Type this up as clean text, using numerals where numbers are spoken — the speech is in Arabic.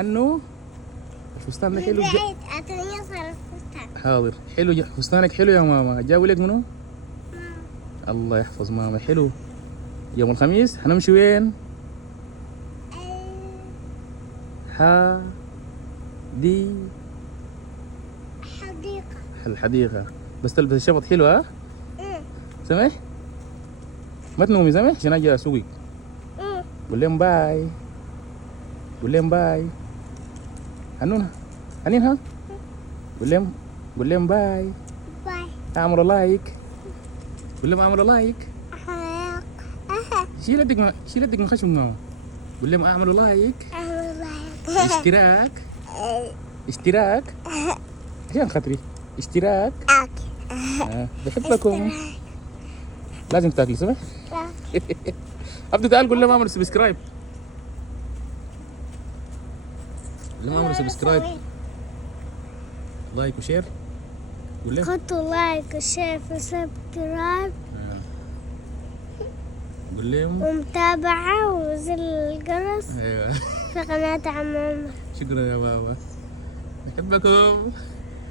حنو الفستان ده حلو بعيد أعطيني صار الفستان. حاضر حلو فستانك حلو يا ماما. جابوا لك منو؟ الله يحفظ ماما. حلو. يوم الخميس حنمشي وين؟ ها دي حديقة. الحديقة. بس تلبس الشبط حلو ها؟ سمح؟ ما تنومي سمح عشان اجي اسوقك. قول لهم باي. قول لهم باي. حنونها حنينها. قول لهم باي. باي. اعملوا لايك. قول لهم اعملوا لايك. شيل يدك من خشم ماما. قول لهم اعملوا لايك. اشتراك. اشتراك عشان خاطري. اشتراك. بحبكم. لازم تاكلي سمح. ابدا تعال قول لهم اعملوا سبسكرايب. قول لهم اعملوا سبسكرايب. لايك وشير. قول لهم حطوا لايك وشير وسبسكرايب قول لهم ومتابعة وزر الجرس ايوه. في قناة عمامة. شكرا يا بابا. بحبكم.